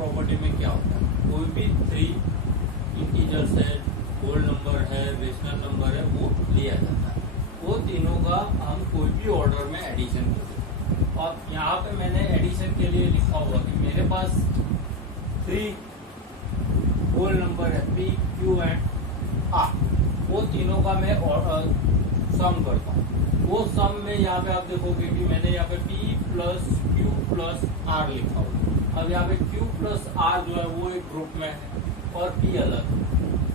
Property में क्या होता है, कोई भी थ्री इंटीजर्स है, होल नंबर है, रेशनल नंबर है, वो लिया जाता है। वो तीनों का हम कोई भी ऑर्डर में एडिशन करते हैं। और यहाँ पे मैंने एडिशन के लिए लिखा हुआ कि मेरे पास थ्री होल नंबर है, पी क्यू एंड आर, वो तीनों का मैं सम करता हूँ। वो सम में यहाँ पे आप देखोगे कि मैंने यहाँ पे P plus Q plus R लिखा हुआ। अब यहाँ पे Q प्लस आर जो है वो एक ग्रुप में है और P अलग।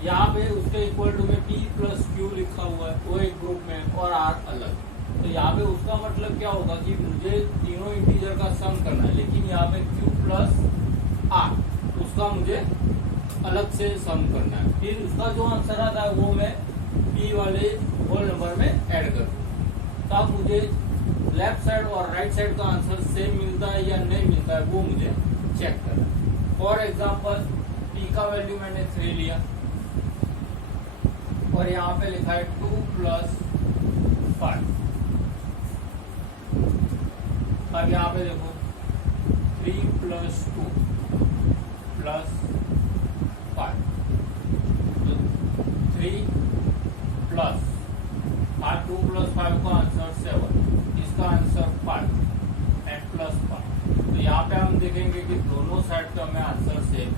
यहाँ पे उसके इक्वल टू में P प्लस क्यू लिखा हुआ है, वो एक ग्रुप में और R अलग। तो यहाँ पे उसका मतलब क्या होगा कि मुझे तीनों इंटीजर का सम करना है, लेकिन यहाँ पे Q प्लस आर उसका मुझे अलग से सम करना है। फिर उसका जो आंसर आता है वो मैं P वाले होल नंबर में ऐड कर दूँ। तब मुझे लेफ्ट साइड और राइट साइड का आंसर सेम मिलता है या नहीं मिलता है वो मुझे चेक करना है। फॉर एग्जाम्पल P का वैल्यू मैंने 3 लिया और यहाँ पे लिखा है 2 प्लस 5। अब यहाँ पे देखो 3 प्लस 2 प्लस 5, तो 3 प्लस 2 प्लस 5 का आंसर 7, इसका आंसर 5 एंड प्लस 5। तो यहाँ पे हम देखेंगे कि दोनों साइड का हमें आंसर सेम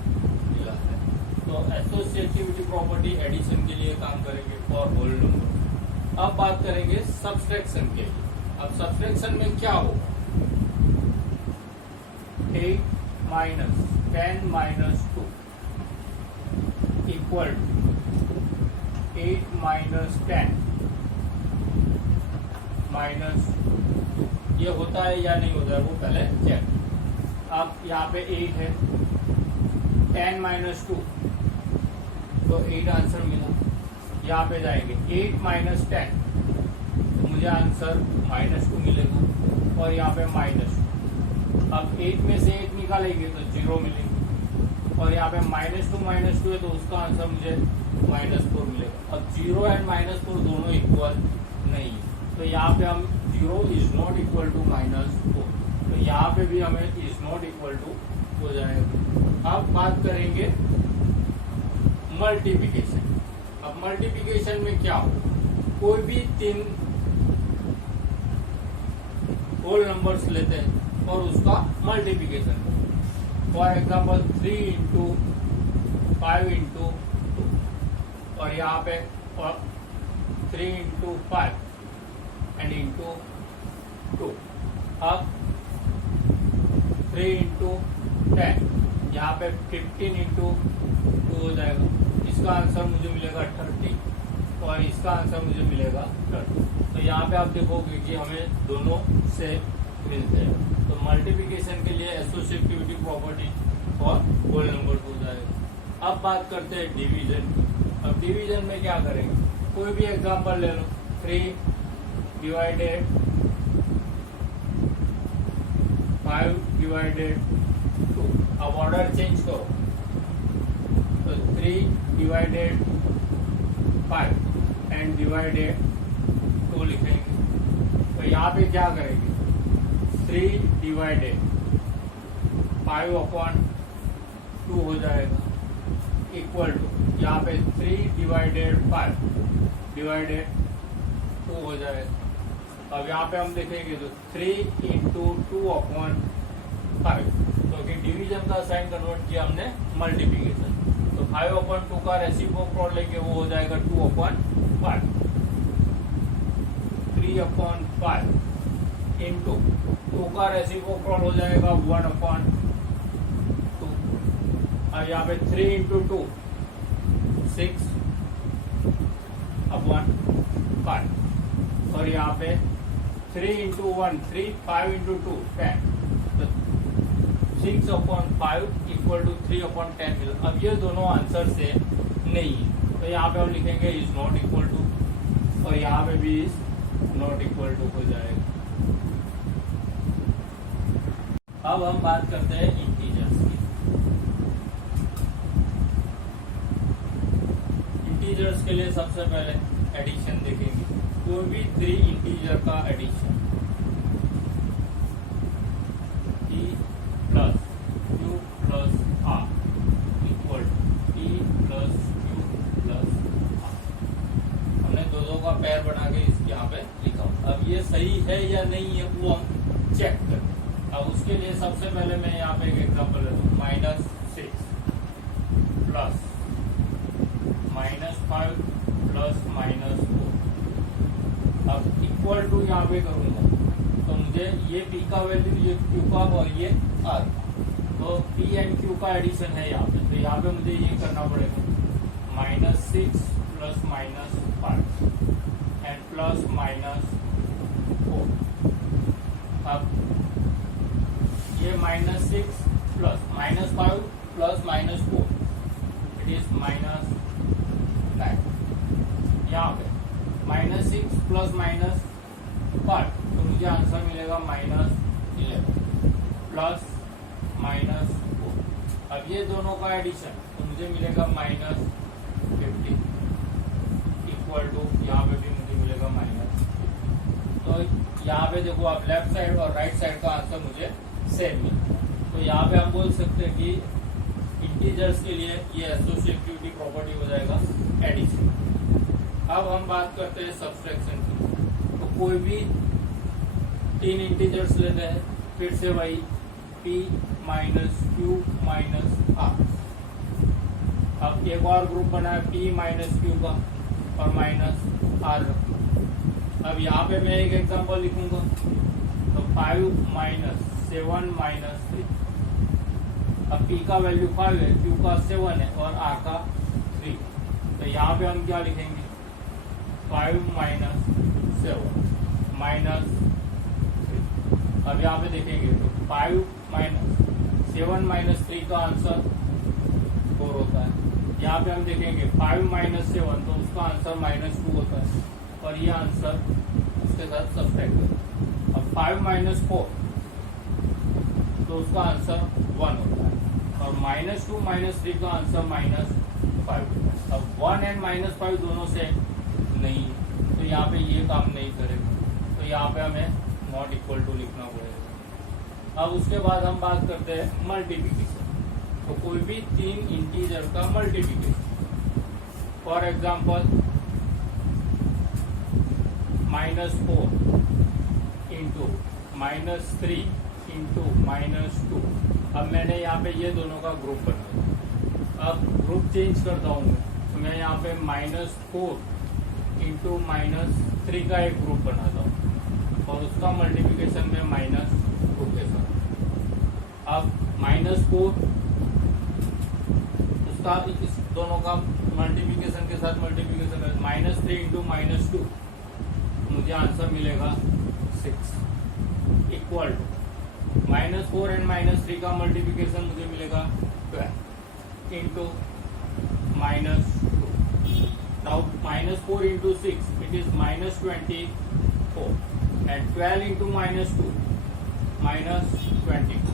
मिला है। तो एसोसिएटिविटी प्रॉपर्टी एडिशन के लिए काम करेंगे फॉर होल नंबर। अब बात करेंगे सब्सट्रैक्शन के लिए। अब सब्सट्रैक्शन में क्या होगा, 8 minus 10 minus 2 equal 8 minus 10 minus, ये होता है या नहीं होता है वो पहले चेक। अब यहाँ पे 8 है, 10 माइनस 2 तो 8 आंसर मिला। यहाँ पे जाएंगे 8 माइनस 10 तो मुझे आंसर -2 मिलेगा और यहाँ पे -2। अब 8 में से 8 निकालेंगे तो 0 मिलेगा और यहाँ पे -2 है तो उसका आंसर मुझे -4 मिलेगा। अब 0 एंड -4 दोनों इक्वल नहीं है, तो यहाँ पे हम 0 इज नॉट इक्वल टू -4, तो यहाँ पे भी हमें इज नॉट इक्वल टू हो जाएगा। अब बात करेंगे मल्टीप्लिकेशन। अब मल्टीप्लिकेशन में क्या हो, कोई भी 3 होल नंबर्स लेते हैं और उसका multiplication. For example 3 into 5 into 2 और यहाँ पे 3 इंटू 5 एंड इंटू 2। अब 3 इंटू 10, यहाँ पे 15 इंटू 2 हो जाएगा। इसका आंसर मुझे मिलेगा 30 और इसका आंसर मुझे मिलेगा 30। तो यहाँ पे आप देखोगे कि हमें दोनों से मिलते हैं। तो मल्टीप्लिकेशन के लिए एसोसिएटिविटी प्रॉपर्टी और होल नंबर हो जाएगा। अब बात करते हैं डिवीजन की। अब डिवीजन में क्या करेंगे, कोई भी एग्जांपल ले लो, 3 डिवाइडेड 5 डिवाइडेड 2। अब ऑर्डर चेंज करो, तो 3 डिवाइडेड 5 एंड डिवाइडेड 2 लिखेंगे। तो यहाँ पे क्या करेंगे, 3 डिवाइडेड 5 अपॉन 2 हो जाएगा इक्वल टू, यहाँ पे 3 डिवाइडेड 5 डिवाइडेड 2 हो जाएगा। अब यहाँ पे हम देखेंगे तो 3 इंटू 2 अपॉन 5, क्योंकि डिवीजन का साइन कन्वर्ट किया हमने मल्टीप्लिकेशन। तो 5 अपॉन 2 का रेसिप्रोकल लेके वो हो जाएगा 2 अपॉन 5। 3 अपॉन 5 इंटू 2 का रेसिप्रोकल हो जाएगा 1 अपॉन 2। और यहाँ पे 3 इंटू 2 6 अपॉन 5 और यहाँ पे 3 इंटू 1 3, 5 इंटू 2 10, तो 6 अपॉन 5 इक्वल टू 3 अपॉन 10 मिला। अब ये दोनों आंसर से नहीं है, तो यहाँ पे हम लिखेंगे इज नॉट इक्वल टू और यहाँ पे भी इज नॉट इक्वल टू हो जाएगा। अब हम बात करते हैं इंटीजर्स की। इंटीजर्स के लिए सबसे पहले एडिशन देखेंगे, कोई भी 3 इंटीजर का addition, P plus Q plus बना के इसके यहाँ पे लिखा हूँ। अब ये सही है या नहीं है वो हम चेक करें। अब उसके लिए सबसे पहले मैं यहाँ पे एक एग्जांपल लेता हूँ, -6 प्लस -5 प्लस -4। अब इक्वल टू यहाँ पे करूंगा तो मुझे ये पी का वैल्यू, ये क्यू का और ये आर का, तो पी एंड क्यू का एडिशन है यहाँ पे। तो यहाँ पे मुझे ये करना पड़ेगा -6 प्लस -5 एंड प्लस -4। अब ये -6 प्लस -5 प्लस -4 इट इज -9। यहाँ पे -6 प्लस -5 तो मुझे आंसर मिलेगा -11 प्लस -4। अब ये दोनों का एडिशन तो मुझे मिलेगा -15 इक्वल टू यहाँ पे भी मुझे मिलेगा -। तो यहाँ पे देखो आप लेफ्ट साइड और राइट साइड का आंसर मुझे सेम मिला। तो यहाँ पे हम बोल सकते हैं कि इंटीजर्स के लिए ये एसोसिएटिविटी प्रॉपर्टी हो जाएगा एडिशन। अब हम बात करते हैं सब्सट्रैक्शन की। तो कोई भी 3 इंटीजर्स लेते हैं, फिर से वही p minus Q minus R. अब एक और ग्रुप बना है p माइनस क्यू का और माइनस आर। अब यहाँ पे मैं एक एग्जांपल लिखूंगा, तो 5 माइनस 7 माइनस 3। अब p का वैल्यू 5 है, q का 7 है और r का 3। तो यहाँ पे हम क्या लिखेंगे, 5 माइनस 7 माइनस 3। अब यहाँ पे देखेंगे तो 5 माइनस 7 माइनस 3 का आंसर 4 होता है। यहाँ पे हम देखेंगे 5 माइनस 7 तो उसका आंसर -2 होता है और ये आंसर उसके साथ सब्सट्रैक्ट होता है। अब 5 माइनस 4 तो उसका आंसर 1 होता है और -2 माइनस 3 का आंसर -5 होता है। अब 1 एंड -5 दोनों से नहीं है तो यहाँ पे ये काम नहीं करेगा, तो यहाँ पे हमें नॉट इक्वल टू लिखना पड़ेगा। अब उसके बाद हम बात करते हैं मल्टीप्लिकेशन। तो कोई भी 3 इंटीजर का multiplication, for example -4 into -3 into -2। अब मैंने यहाँ पे ये दोनों का ग्रुप बनाया। अब ग्रुप चेंज करता हूँ तो मैं यहाँ पे -4 इंटू -3 का एक ग्रुप बनाता हूँ और उसका मल्टीप्लिकेशन में -2 के साथ। अब -4 उसका इस दोनों का मल्टीप्लिकेशन के साथ मल्टीप्लिकेशन है -3 इंटू -2, मुझे आंसर मिलेगा 6 इक्वल टू -4 एंड -3 का मल्टीप्लिकेशन मुझे मिलेगा 12 into -2। Now -4 into 6 it is -24 and 12 into -2 -22।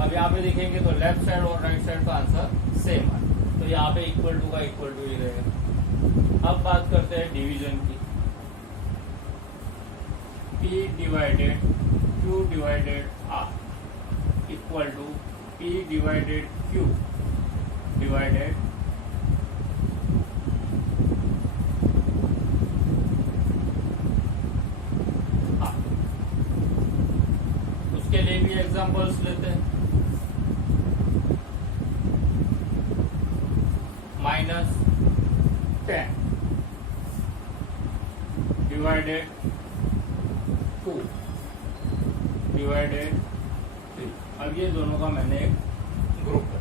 अब यहाँ पे देखेंगे तो लेफ्ट साइड और राइट साइड का आंसर सेम है, तो यहाँ पे इक्वल टू का इक्वल टू ही रहेगा। अब बात करते हैं डिवीजन की। P divided Q divided R equal to P divided Q डिवाइडेड के लिए भी एग्जांपल्स लेते हैं। -10 डिवाइडेड 2 डिवाइडेड 3। अब ये दोनों का मैंने एक ग्रुप है।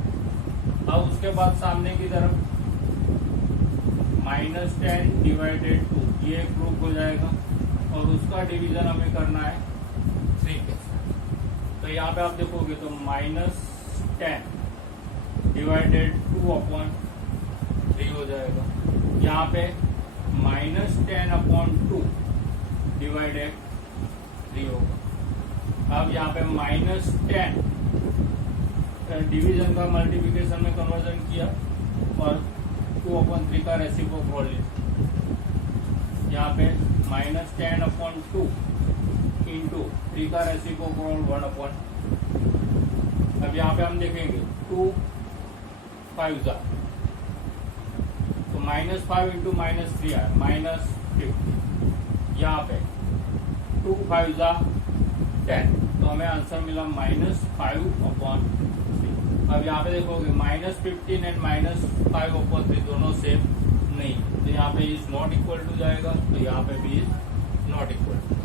अब उसके बाद सामने की तरफ -10 डिवाइडेड 2 ये एक ग्रुप हो जाएगा और उसका डिवीजन हमें करना है 3 के साथ। तो यहाँ पे आप देखोगे तो -10 डिवाइडेड 2/3 हो जाएगा। यहाँ पे -10/2 डिवाइडेड 3 होगा। अब यहाँ पे -10 डिवीजन का मल्टीप्लिकेशन में कन्वर्जन किया और 2/3 का रेसिप्रोकल लिया। यहाँ पे -10/2 इंटू 3 का रेसिप्रोकल 1/। अब यहाँ पे हम देखेंगे 2 5 जा तो -5 इंटू -3 आया -50। यहाँ पे 2 5 जा 10, तो हमें आंसर मिला -5/3। अब यहाँ पे देखोगे -15 एंड -5/3 दोनों सेम नहीं, तो यहाँ पे इज नॉट इक्वल टू जाएगा, तो यहाँ पे भी इज नॉट इक्वल टू।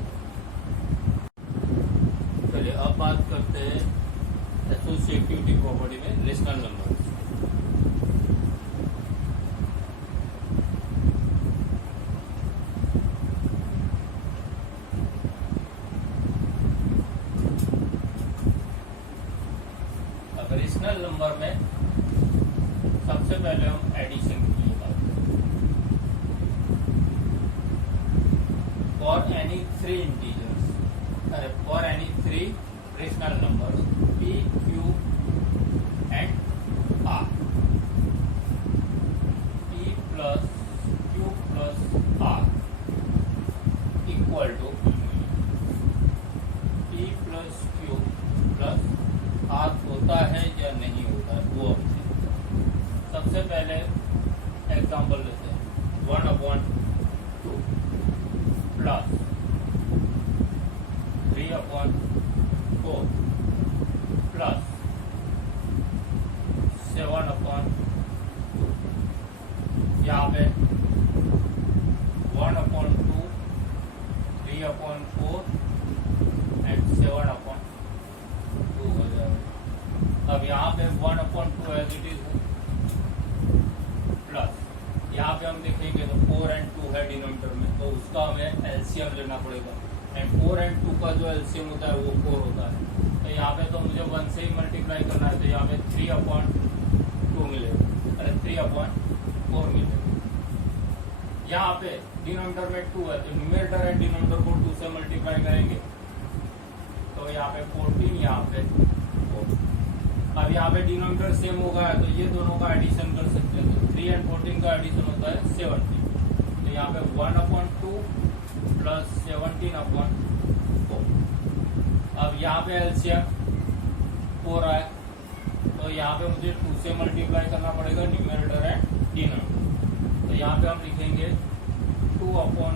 चलिए अब बात करते हैं एसोसिएटिविटी प्रॉपर्टी में रेशनल नंबर। रेशनल नंबर में सबसे पहले हम एडिशन की बात for any 3 integers, for any 3 rational numbers p, q and r, p plus q plus r equal to p plus q plus r होता है या नहीं होता है वो हम देखते हैं। सबसे पहले एग्जांपल लेते हैं 1/2 प्लस 3/4 प्लस 7/2। यहाँ पे 1/2, 3/4 एंड 7/2 हो जाएगा। अब यहाँ पे 1/2 एज इट इज है, प्लस यहाँ पे हम देखेंगे तो 4 एंड 2 है डिनोमिनेटर में, तो उसका हमें एलसीएम लेना पड़ेगा, एंड 4 एंड 2 का जो एलसीएम होता है वो 4 होता है। तो यहाँ पे तो मुझे 1 से ही मल्टीप्लाई करना है, तो यहाँ पे 3/2 मिलेगा, अरे 3/4 मिलेगा। यहाँ पे डिनोमिनेटर में 2 है, तो न्यूमरेटर एंड डिनोमिनेटर को 2 से मल्टीप्लाई करेंगे, तो यहाँ पे 14, यहाँ पे 4। अब यहाँ पे डिनोमिनेटर सेम होगा, तो ये दोनों का एडिशन कर सकते हैं, तो 3 एंड 14 का एडिशन होता है 17। तो यहाँ पे 1/2 प्लस 17/4। अब यहाँ पे एलसीएम 4 आया, तो यहाँ पे मुझे 2 से मल्टीप्लाई करना पड़ेगा न्यूमरेटर एंड डिनोमिनेटर। तो यहाँ पे हम लिखेंगे 2/4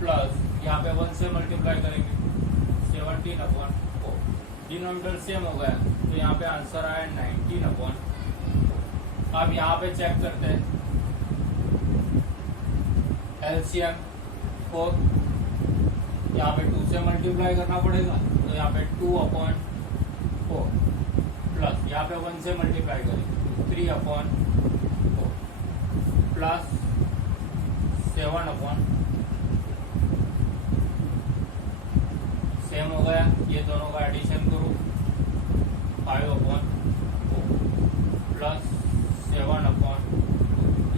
प्लस यहाँ पे 1 से मल्टीप्लाई करेंगे 17/4। डिनोमिनेटर सेम हो गया, तो यहाँ पे आंसर आया 19/4। अब यहाँ पे चेक करते हैं एलसीएम 4, यहाँ पे 2 से मल्टीप्लाई करना पड़ेगा, तो यहाँ पे 2/4 प्लस यहाँ पे 1 से मल्टीप्लाई करेंगे 3/4 प्लस 7/4 सेम हो गया। ये दोनों का एडिशन करो 5/4 प्लस 7/2।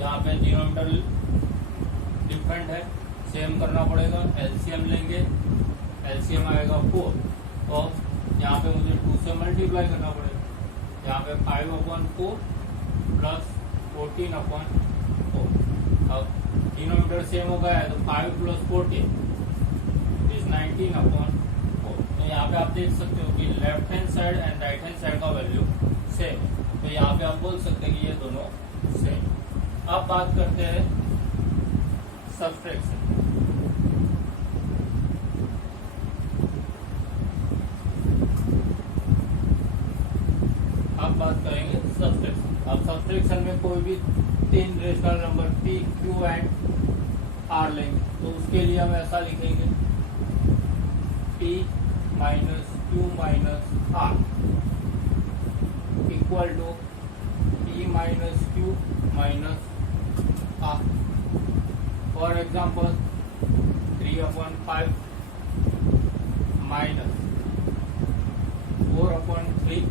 यहाँ पे डिनोमिनेटर डिफरेंट है, सेम करना पड़ेगा, एलसीएम लेंगे, एलसीएम आएगा 4, तो यहाँ पे मुझे 2 से मल्टीप्लाई करना पड़ेगा, यहाँ पे 5/4 प्लस 14/4। अब डिनोमिनेटर सेम हो गया है, तो 5 प्लस 14 इज 19/4। तो यहाँ पे आप देख सकते हो कि left hand side and right hand side का वैल्यू सेम है, तो यहाँ पे आप बोल सकते हैं कि ये दोनों सेम। अब बात करते हैं सब्सट्रैक्शन। अब बात करेंगे सब्सट्रैक्शन। अब सब्सट्रैक्शन में कोई भी 3 rational number p, q and r लेंगे, तो उसके लिए हम ऐसा लिखेंगे p minus q minus r equal to p minus q minus r। For example 3/5 minus 4/3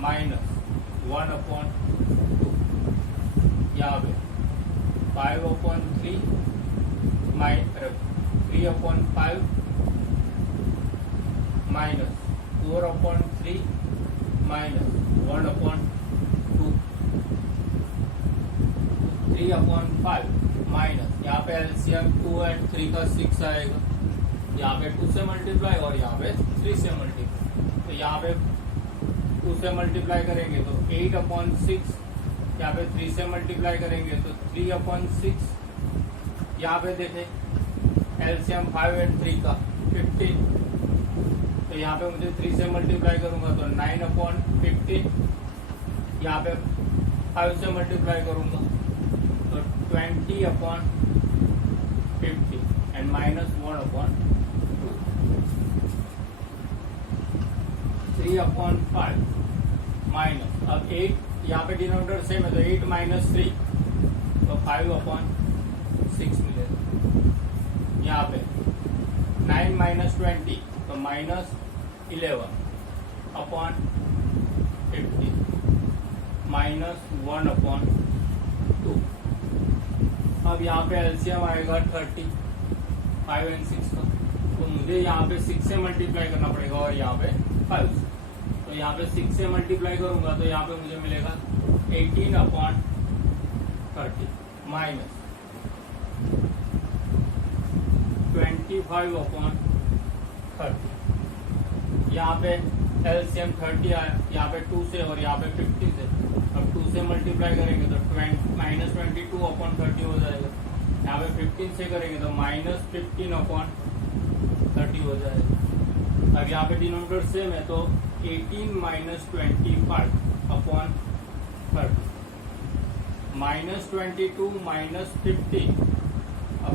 minus 1/2, यहाँ पे 5/3 3/5 माइनस 4/3 माइनस 1/2, 3/5 माइनस यहाँ पे एलसीएम 2 एंड 3 का 6 आएगा, यहाँ पे 2 से मल्टीप्लाई और यहाँ पे 3 से मल्टीप्लाई। तो यहाँ पे 2 से मल्टीप्लाई करेंगे तो 8/6, यहाँ पे 3 से मल्टीप्लाई करेंगे तो 3/6। यहाँ पे देखें एलसीएम 5 एंड 3 का 15, तो यहाँ पे मुझे 3 से मल्टीप्लाई करूंगा तो 9/15, यहाँ पे 5 से मल्टीप्लाई करूंगा तो 20/50 एंड -1/2, 3/5 माइनस, अब 8 यहाँ पे डिनोमिनेटर सेम है तो 8 - 3 तो 5/6 मिलेगा। यहाँ पे 9 - 20 तो -11/50 -1/2। अब यहाँ पे एलसीएम आएगा 30, 5 एंड 6 का, तो मुझे यहाँ पे 6 से मल्टीप्लाई करना पड़ेगा और यहाँ पे 5 से, तो यहाँ पे 6 से मल्टीप्लाई करूंगा तो यहाँ पे मुझे मिलेगा 18/30 माइनस 25/30। यहाँ पे एलसीएम 30 आया, यहाँ पे 2 से और यहाँ पे 50 से, अब 2 से मल्टीप्लाई करेंगे तो -22/30 हो जाएगा, यहाँ पे 15 से करेंगे तो -15/30 हो जाएगा। अब यहाँ पे डिनोमिनेटर सेम है तो 18 - 25/30 -22 - 50/30। अब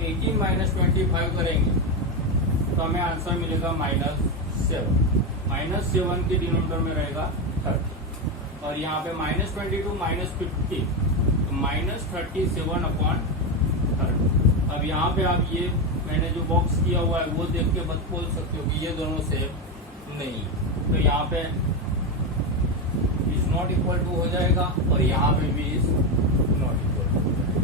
18 - 25 करेंगे तो हमें आंसर मिलेगा -7। -7 के डिनोमिनेटर में रहेगा 30 और यहाँ पे -22 - 50 तो -37/30। अब यहाँ पे आप ये मैंने जो बॉक्स किया हुआ है वो देख के बस बोल सकते हो कि ये दोनों सेम नहीं, तो यहाँ पे इज नॉट इक्वल टू हो जाएगा और यहाँ पे भी इज नॉट इक्वल टू हो जाएगा।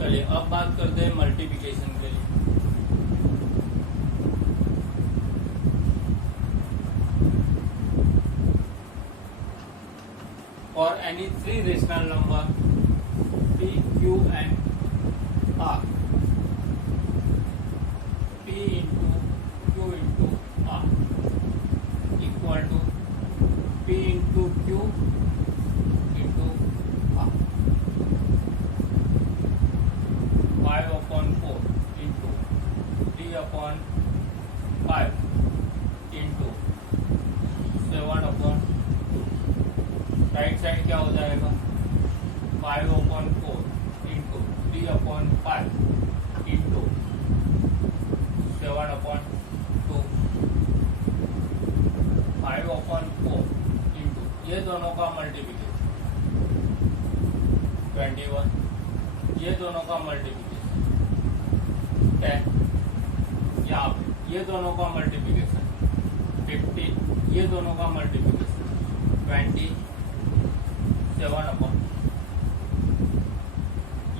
चलिए अब बात करते हैं मल्टीप्लिकेशन के लिए। और any 3 rational number P, Q and R, P into Q into R equal to P into Q into R, 5/4 into 3/5 into 7/2। Right side क्या हो जाएगा 5/4 into 3/5 into 7/2, 5/4 into ये दोनों का मल्टीप्लिकेशन 21, ये दोनों का मल्टीप्लिकेशन 10, यहाँ पे ये दोनों का मल्टीप्लिकेशन 50, ये दोनों का मल्टीप्लिकेशन 27/,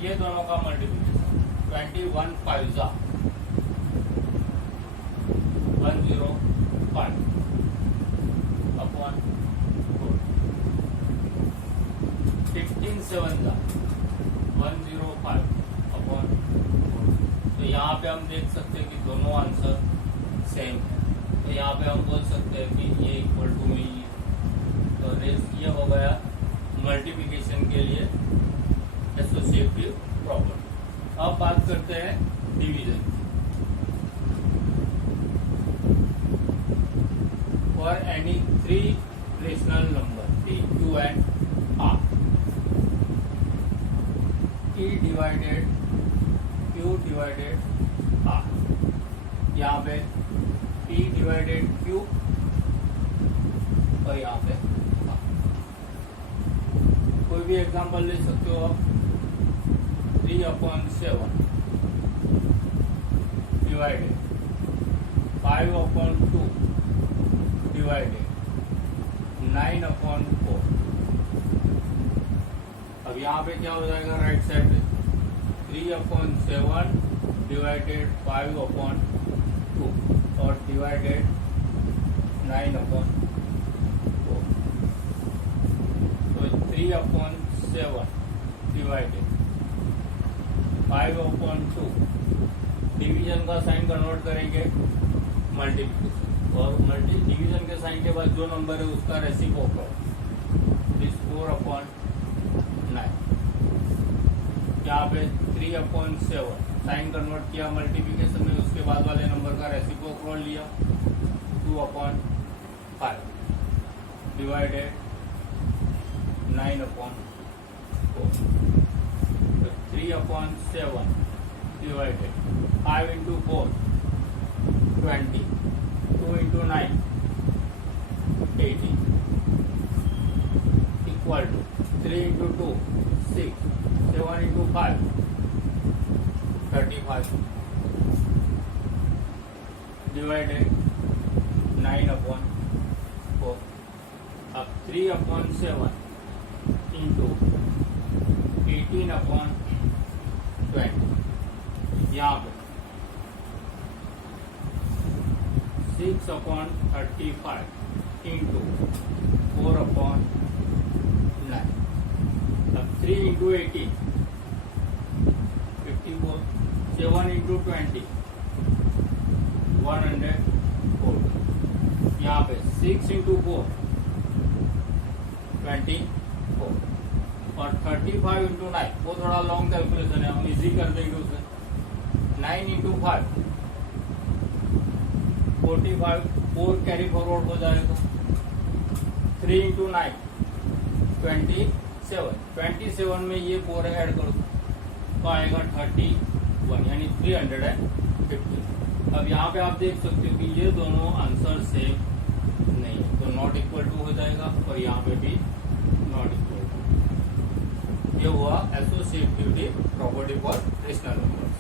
ये दोनों का मल्टीप्लिकेशन 21 5 105/4, 15 7 105/4। तो यहाँ पे हम देख सकते हैं कि दोनों आंसर सेम है, तो यहाँ पे हम बोल सकते हैं कि ये इक्वल टू में ये, तो ये हो गया मल्टीप्लिकेशन के लिए एसोसिएटिव प्रॉपर्टी। अब बात करते हैं division. For any 3 rational number P, Q and R, E divided Q divided R, यहाँ पे P divided Q और यहाँ पे R। कोई भी एग्जांपल ले सकते हो आप। 3/7 divided 5/2 divided 9/4। अब यहाँ पे क्या हो जाएगा राइट साइड पे 3/7 divided 5/2 और divided 9/4। तो 3/7 divided 5/2 डिवीजन का साइन कन्वर्ट करेंगे मल्टीप्लिकेशन, और डिवीजन के साइन के बाद जो नंबर है उसका रेसिप्रोकल 4/9। यहाँ पे 3/7 साइन कन्वर्ट किया मल्टीप्लिकेशन में, उसके बाद वाले नंबर का रेसिप्रोकल लिया 2/5 डिवाइडेड 9/4। तो 3/7 divided 5 into 4 20, 2 into 9 18 equal to 3 into 2 6, 7 into 5 35 divided 9/4। अब 3/7 into 18/20, यहाँ पे 6/35 into 4/9। अब 3 into 18 54, 7 into 20 104, यहाँ पे 6 into 4 24 और 35 into 9, वो थोड़ा लॉन्ग कैलकुलेशन है, हम इजी कर देंगे उसे। 9 into 5 45, 4 कैरी फॉरवर्ड हो जाएगा। 3 into 9 27 में ये 4 ऐड कर दो तो आएगा 31, यानी 350। अब यहाँ पे आप देख सकते हो कि ये दोनों आंसर सेम नहीं है, तो नॉट इक्वल टू हो जाएगा और यहाँ पे भी नॉट इक्वल टू। ये हुआ associativity property for rational numbers.